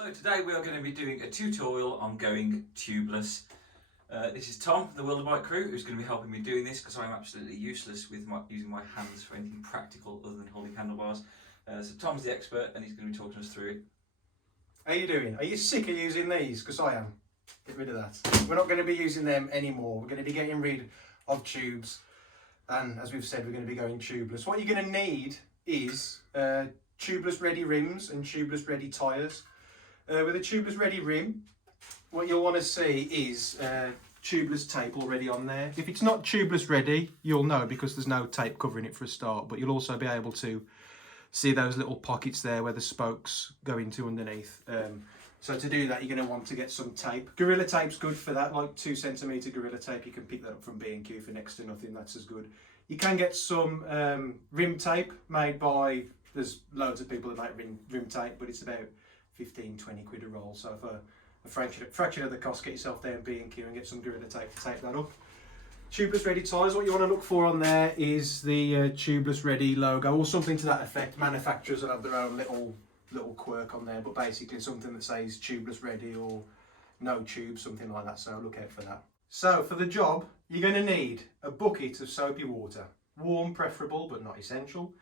So today we are going to be doing a tutorial on going tubeless. This is Tom, the World of Bike crew, who's going to be helping me doing this because I'm absolutely useless with using my hands for anything practical other than holding handlebars. So Tom's the expert and he's going to be talking us through it. How you doing? Are you sick of using these? Because I am. Get rid of that. We're not going to be using them anymore. We're going to be getting rid of tubes. And as we've said, we're going to be going tubeless. What you're going to need is tubeless ready rims and tubeless ready tyres. With a tubeless ready rim, what you'll want to see is tubeless tape already on there. If it's not tubeless ready, you'll know because there's no tape covering it for a start, but you'll also be able to see those little pockets there where the spokes go into underneath. So to do that, you're going to want to get some tape. Gorilla tape's good for that, like 2 centimetre Gorilla tape. You can pick that up from B&Q for next to nothing, that's as good. You can get some rim tape made by, there's loads of people that make rim tape, but it's about 15-20 quid a roll. So for a fraction of the cost, get yourself there in B&Q and get some Gorilla tape to tape that up. Tubeless ready tyres, what you want to look for on there is the tubeless ready logo or something to that effect. Manufacturers will have their own little quirk on there, but basically something that says tubeless ready or no tube, something like that, so look out for that. So for the job, you're going to need a bucket of soapy water, warm preferable but not essential.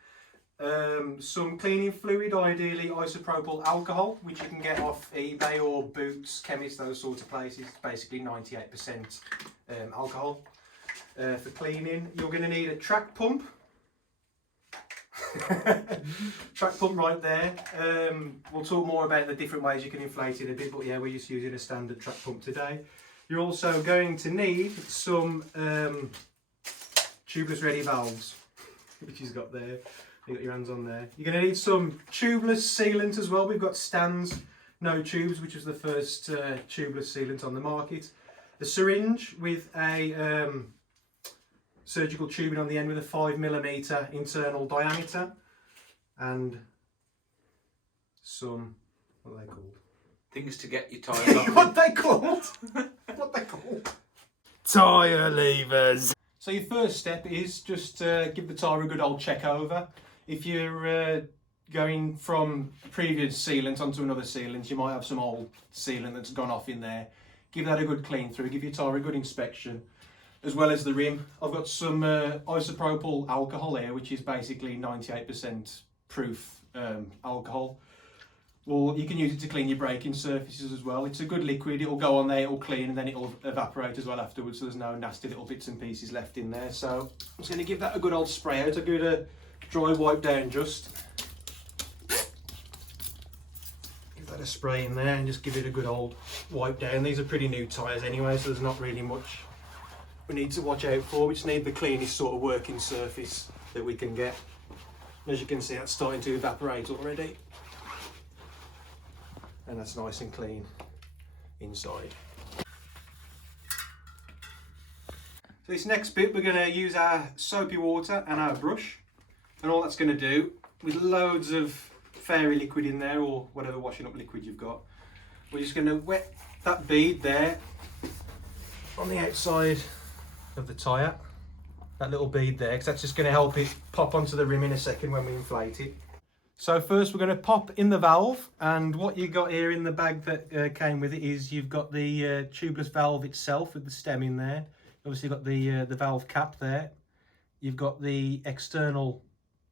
Some cleaning fluid, ideally isopropyl alcohol, which you can get off eBay or Boots, Chemist, those sorts of places. It's basically 98% alcohol. For cleaning, you're going to need a track pump. Track pump right there. We'll talk more about the different ways you can inflate it a bit, but yeah, we're just using a standard track pump today. You're also going to need some tubeless ready valves, which you've got there. You got your hands on there. You're going to need some tubeless sealant as well. We've got Stan's no tubes, which was the first tubeless sealant on the market. A syringe with a surgical tubing on the end with a 5mm internal diameter, and some, what are they called? Things to get your tyres off. What they called? What they called? Tyre levers. So your first step is just give the tyre a good old check over. If you're going from a previous sealant onto another sealant, you might have some old sealant that's gone off in there. Give that a good clean through, give your tyre a good inspection, as well as the rim. I've got some isopropyl alcohol here, which is basically 98% proof alcohol. Well, you can use it to clean your braking surfaces as well. It's a good liquid, it'll go on there, it'll clean, and then it'll evaporate as well afterwards, so there's no nasty little bits and pieces left in there. So I'm just going to give that a good old spray out, a good dry wipe down just. Give that a spray in there and just give it a good old wipe down. These are pretty new tyres anyway, so there's not really much we need to watch out for. We just need the cleanest sort of working surface that we can get. As you can see, that's starting to evaporate already. And that's nice and clean inside. So this next bit, we're going to use our soapy water and our brush. And all that's going to do, with loads of fairy liquid in there, or whatever washing up liquid you've got, we're just going to wet that bead there on the outside of the tyre. That little bead there, because that's just going to help it pop onto the rim in a second when we inflate it. So first we're going to pop in the valve, and what you got here in the bag that came with it is you've got the tubeless valve itself with the stem in there. Obviously you've got the valve cap there. You've got the external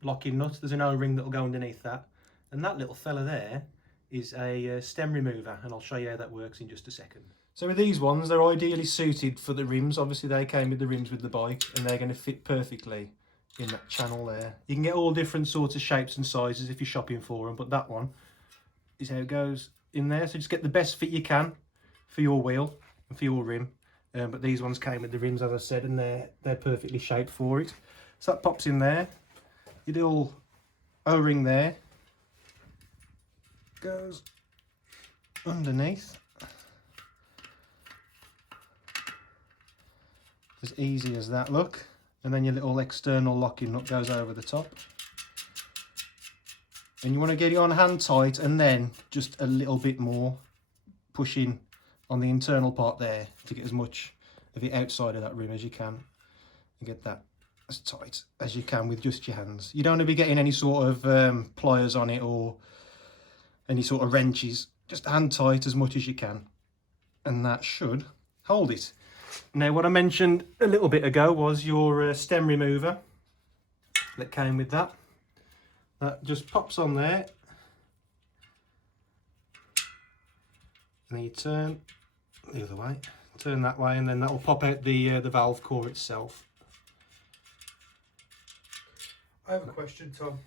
locking nut. There's an O-ring that will go underneath that. And that little fella there is a stem remover, and I'll show you how that works in just a second. So with these ones, they're ideally suited for the rims. Obviously they came with the rims with the bike, and they're going to fit perfectly in that channel there. You can get all different sorts of shapes and sizes if you're shopping for them, but that one is how it goes in there. So just get the best fit you can for your wheel and for your rim. But these ones came with the rims, as I said, and they're perfectly shaped for it. So that pops in there. Your little O-ring there goes underneath. As easy as that, look. And then your little external locking nut goes over the top. And you want to get it on hand tight, and then just a little bit more pushing on the internal part there to get as much of it outside of that rim as you can, and get that as tight as you can with just your hands. You don't want to be getting any sort of pliers on it or any sort of wrenches just hand tight as much as you can, and that should hold it. Now, what I mentioned a little bit ago was your stem remover that came with that. That just pops on there, and then you turn the other way, turn that way, and then that will pop out the valve core itself. I have a question, Tom.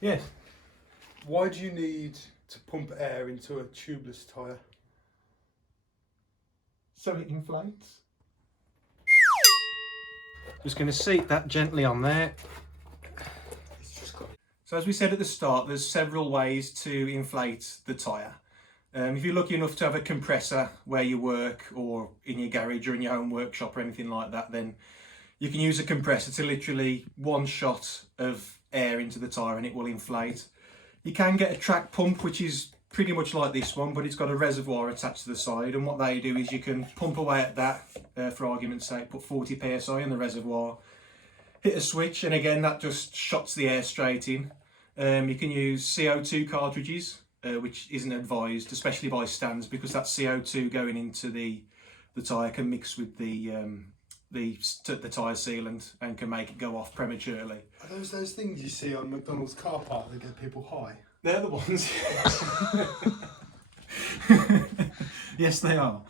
Yes. Why do you need to pump air into a tubeless tyre? So it inflates. Just going to seat that gently on there. So as we said at the start, there's several ways to inflate the tyre. If you're lucky enough to have a compressor where you work, or in your garage or in your home workshop or anything like that, then you can use a compressor to literally one shot of air into the tyre and it will inflate. You can get a track pump, which is pretty much like this one, but it's got a reservoir attached to the side, and what they do is you can pump away at that, for argument's sake, put 40 psi in the reservoir, hit a switch, and again that just shots the air straight in. You can use CO2 cartridges, which isn't advised, especially by stands, because that CO2 going into the tyre can mix with the tyre sealant and can make it go off prematurely. Are those things you see on McDonald's car park that get people high? They're the ones. Yes, they are.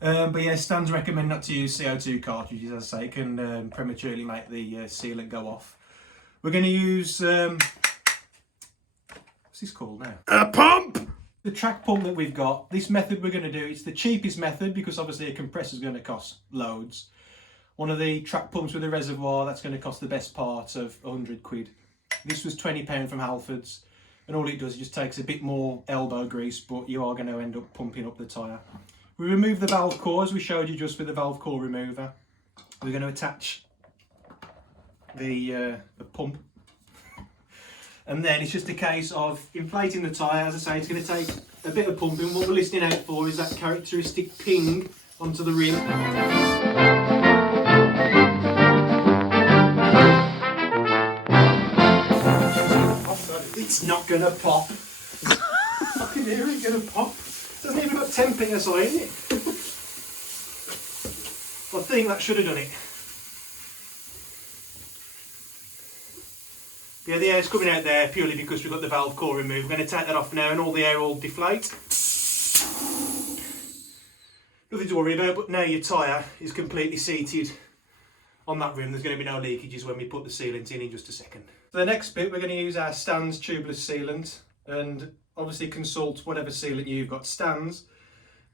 But yeah, stands recommend not to use CO2 cartridges, as I say, it can prematurely make the sealant go off. We're going to use, what's this called now? A pump! The track pump that we've got. This method we're going to do, it's the cheapest method because obviously a compressor is going to cost loads. One of the track pumps with a reservoir, that's going to cost the best part of 100 quid. This was £20 from Halfords, and all it does is just takes a bit more elbow grease, but you are going to end up pumping up the tyre. We remove the valve core as we showed you just with the valve core remover. We're going to attach the pump, and then it's just a case of inflating the tyre. As I say, it's going to take a bit of pumping. What we're listening out for is that characteristic ping onto the rim. It's not gonna pop. I can hear it gonna pop. It hasn't even got 10 psi in it. I think that should have done it. Yeah, the air's coming out there purely because we've got the valve core removed. We're going to take that off now and all the air will deflate. Nothing to worry about, but now your tyre is completely seated on that rim. There's going to be no leakages when we put the sealant in just a second. For the next bit, we're going to use our Stan's tubeless sealant, and obviously consult whatever sealant you've got. Stan's,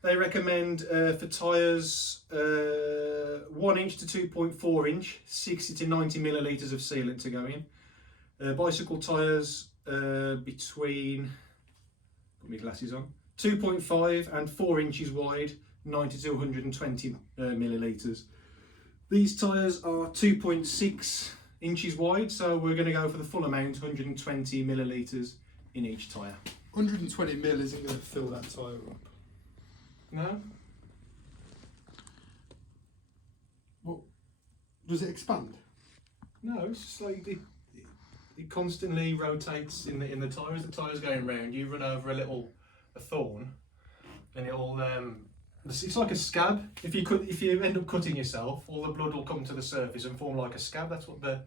they recommend for tyres 1 inch to 2.4 inch, 60 to 90 millilitres of sealant to go in. Bicycle tyres between, put my glasses on, 2.5 and 4 inches wide, 90 to 120 millilitres. These tyres are 2.6 inches wide, so we're going to go for the full amount, 120 millilitres in each tyre. 120 mil isn't going to fill that tyre up. No? What? Does it expand? No, it's just like it constantly rotates in the tyre. As the tyre's going round, you run over a thorn, and it'll it's like a scab. If you end up cutting yourself, all the blood will come to the surface and form like a scab. That's what the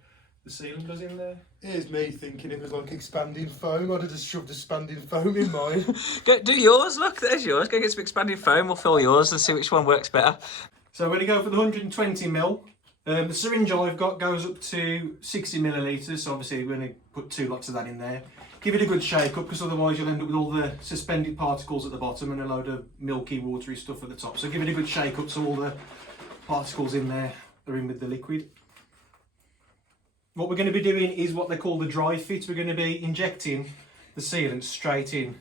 sealant does in there. Here's me thinking it was like expanding foam. I'd have just shoved expanding foam in mine. Go do yours. Look, there's yours. Go get some expanding foam. We'll fill yours and see which one works better. So we're going to go for the 120 mil. The syringe I've got goes up to 60 millilitres, so obviously we're going to put 2 lots of that in there. Give it a good shake up, because otherwise you'll end up with all the suspended particles at the bottom and a load of milky, watery stuff at the top. So give it a good shake up so all the particles in there are in with the liquid. What we're going to be doing is what they call the dry fit. We're going to be injecting the sealant straight in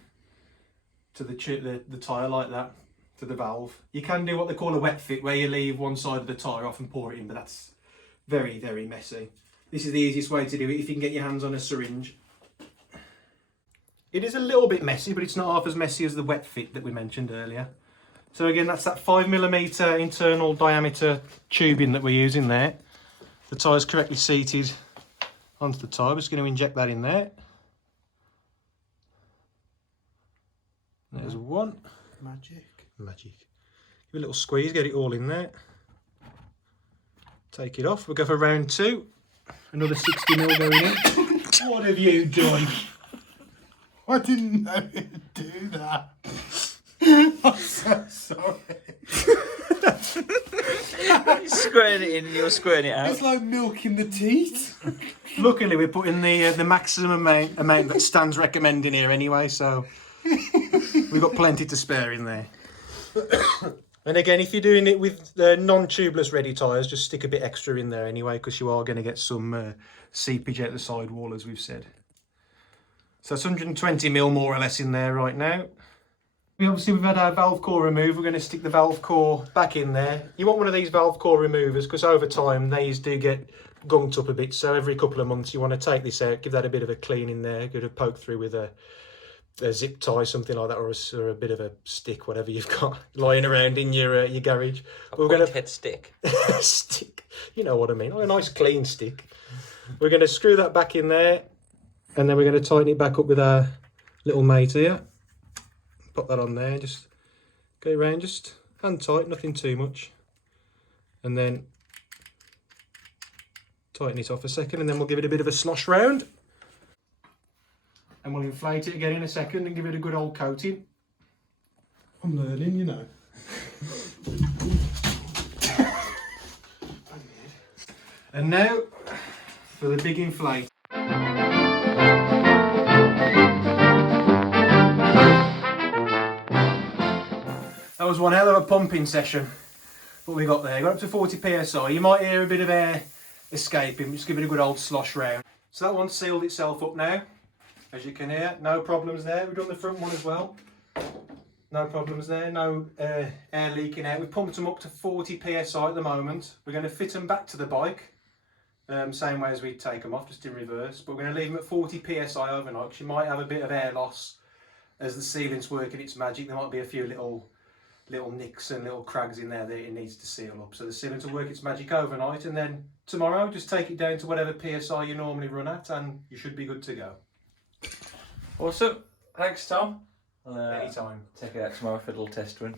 to the tyre like that, to the valve. You can do what they call a wet fit, where you leave one side of the tyre off and pour it in, but that's very, very messy. This is the easiest way to do it if you can get your hands on a syringe. It is a little bit messy, but it's not half as messy as the wet fit that we mentioned earlier. So again, that's that 5mm internal diameter tubing that we're using there. The tyre's correctly seated onto the tyre. We're just going to inject that in there. There's one. Magic. Magic. Give it a little squeeze, get it all in there. Take it off. We'll go for round 2. Another 60mm going in. What have you done? I didn't know you'd do that. I'm so sorry. You're squirting it in and you're squirting it out. It's like milking the teeth. Luckily, we're putting the maximum amount that Stan's recommending here anyway, so we've got plenty to spare in there. And again, if you're doing it with the non-tubeless ready tyres, just stick a bit extra in there anyway, because you are going to get some seepage out the sidewall, as we've said. So it's 120mm more or less in there right now. We've had our valve core removed. We're going to stick the valve core back in there. You want one of these valve core removers because over time these do get gunked up a bit. So every couple of months you want to take this out, give that a bit of a clean in there, give it a poke through with a zip tie, something like that, or a bit of a stick, whatever you've got lying around in your garage. We're going to stick. Stick, you know what I mean, like a nice clean stick. We're going to screw that back in there, and then we're going to tighten it back up with our little mate here. Put that on there, just go around, just hand tight, nothing too much, and then tighten it off a second, and then we'll give it a bit of a slosh round, and we'll inflate it again in a second and give it a good old coating. I'm learning, you know. And now for the big inflate. That was one hell of a pumping session. What we got there, got up to 40 psi. You might hear a bit of air escaping, just give it a good old slosh round. So that one's sealed itself up now, as you can hear. No problems there. We've done the front one as well. No problems there, no air leaking out. We've pumped them up to 40 psi at the moment. We're going to fit them back to the bike, same way as we'd take them off, just in reverse. But we're going to leave them at 40 psi overnight, because you might have a bit of air loss as the sealant's working its magic. There might be a few little nicks and little crags in there that it needs to seal up. So the sealant will work its magic overnight, and then tomorrow just take it down to whatever PSI you normally run at, and you should be good to go. Awesome. Thanks, Tom. Anytime. Take it out tomorrow for a little test run.